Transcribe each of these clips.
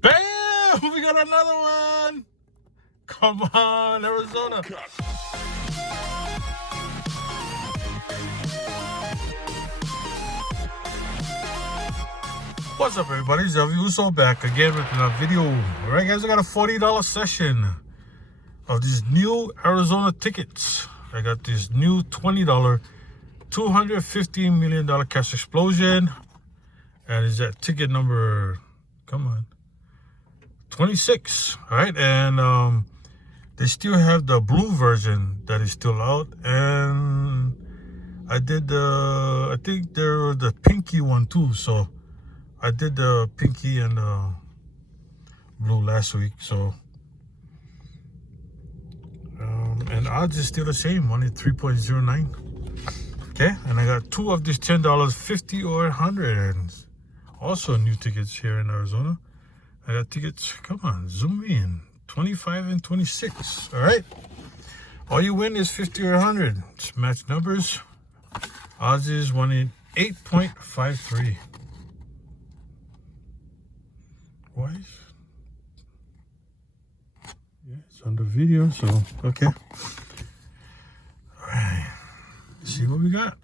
Bam! We got another one. Come on, Arizona. What's up, everybody? Xavier Uso back again with another video. All right, guys, I got a $40 session of these new Arizona tickets. I got this new $20 $215 million cash explosion, and it's at ticket number, come on, 26. All right, and they still have the blue version that is still out, and I did I think there was the pinky one too, so I did the pinky and the blue last week. So and odds is still the same, only 3.09. Okay, and I got two of these $10, 50 or 100, and also new tickets here in Arizona. I got tickets, come on, zoom in, 25 and 26. All right, all you win is 50 or 100. Just match numbers. Odds is 1 in 8.53. Why? Yeah, it's on the video, so okay. All right, let's see what we got.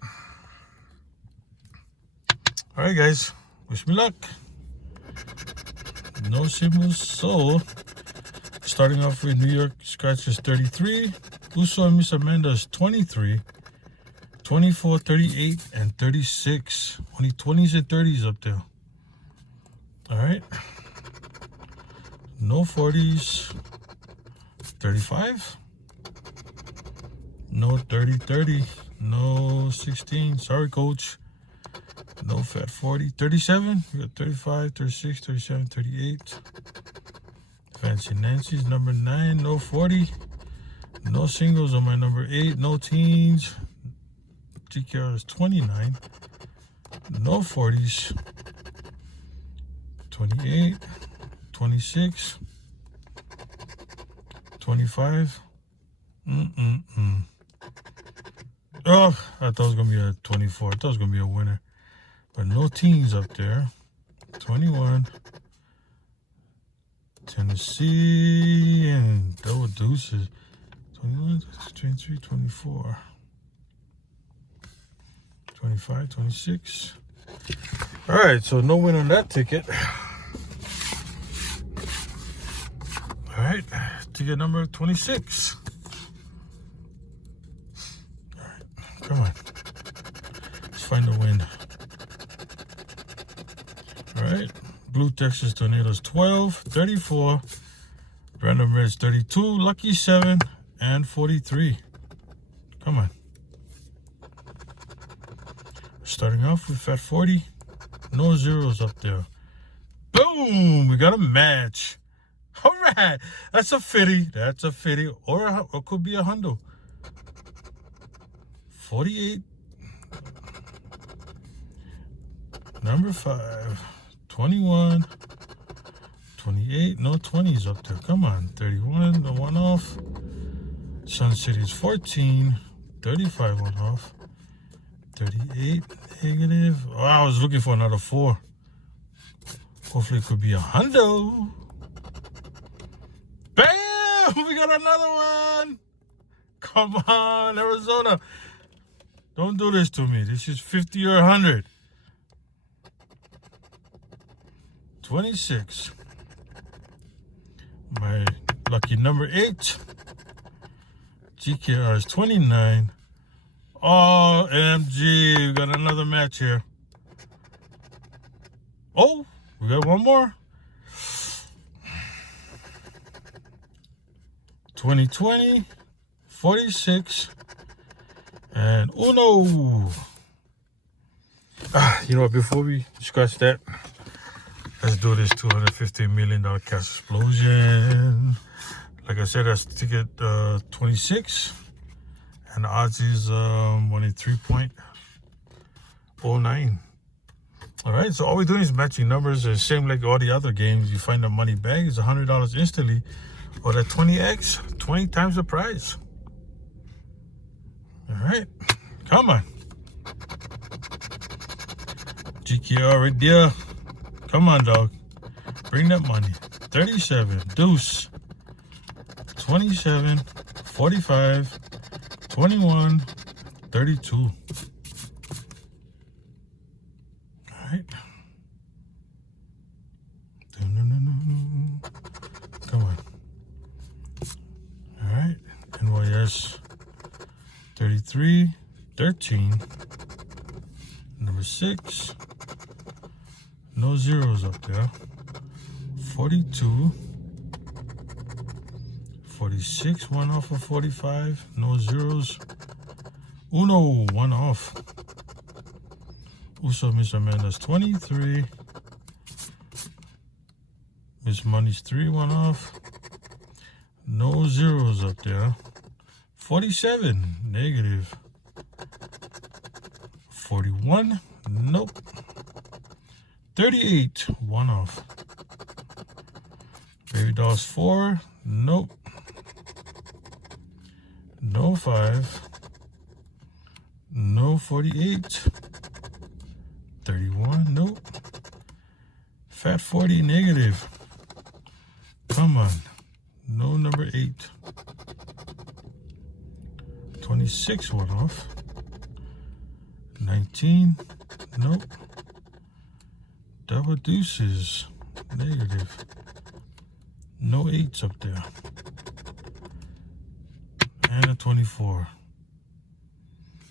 All right, guys, wish me luck. No Simus Soul. Starting off with New York Scratch is 33. Uso and Miss Amanda is 23. 24, 38, and 36. Only 20s and 30s up there. All right. No 40s. 35. No 30, 30. No 16. Sorry, coach. No fat 40. 37. We got 35, 36, 37, 38. Fancy Nancy's number 9. No 40. No singles on my number 8. No teens. GKR is 29. No 40s. 28. 26. 25. Oh, I thought it was going to be a 24. I thought it was going to be a winner. But no teens up there. 21. Tennessee and double deuces. 21, 23, 24. 25, 26. All right, so no win on that ticket. All right, ticket number 26. All right, come on. Let's find a win. All right, Blue Texas Tornadoes 12, 34. Random Reds 32, Lucky 7, and 43. Come on. Starting off with Fat 40. No zeros up there. Boom! We got a match. All right. That's a 50. That's a 50. Or it could be a hundo. 48. Number 5. 21. 28. No 20s up there. Come on. 31. The one off. Sun City is 14. 35 one off. 38 negative. Oh, I was looking for another 4. Hopefully it could be a hundo. Bam! We got another one. Come on, Arizona. Don't do this to me. This is 50 or 100. 26. My lucky number 8. GKR is 29. OMG, we got another match here. Oh, we got one more. 2020, 46, and Uno. You know what, before we scratch that, let's do this $250 million cash explosion. Like I said, that's ticket 26. And the odds is only 3.09. All right, so all we're doing is matching numbers. The same like all the other games. You find the money bag is $100 instantly, or the 20x, 20 times the price. All right, come on. GKR right there. Come on, dog. Bring that money. 37. Deuce. 27. 45. 21. 32. All right. Come on. All right. NYS 33. 13. Number 6. No zeros up there. 42. 46. 1 off of 45. No zeros. Uno. 1 off. Uso Miss Amanda's 23. Miss Money's 3. 1 off. No zeros up there. 47. Negative. 41. Nope. 38. 1 off. Baby Dolls 4. Nope. No 5. No 48. 31. Nope. Fat 40. Negative. Come on. No number 8. 26. 1 off. 19. Nope. Double deuces. Negative. No 8s up there. And a 24.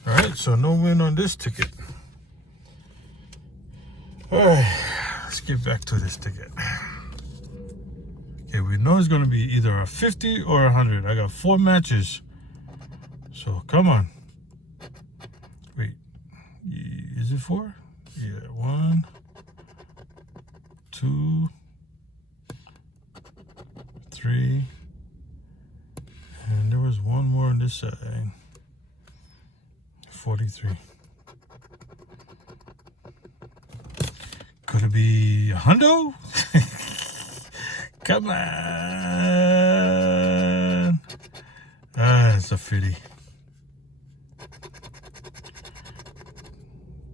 Alright, so no win on this ticket. Alright, let's get back to this ticket. Okay, we know it's going to be either a 50 or 100. I got 4 matches. So, come on. Wait. Is it 4? Yeah, 1, 2, 3. And there was one more on this side. 43. Could it be a hundo? Come on. Ah, it's a 50.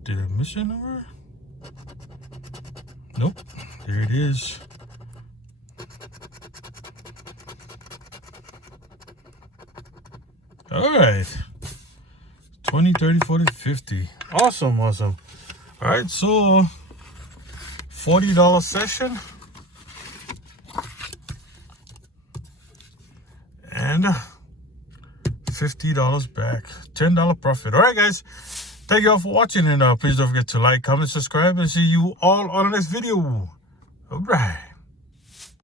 Did I miss a number? Nope. There it is. All right. 20, 30, 40, 50. Awesome, awesome. All right, so $40 session. And $50 back. $10 profit. All right, guys. Thank you all for watching. And please don't forget to like, comment, subscribe, and see you all on the next video. All right.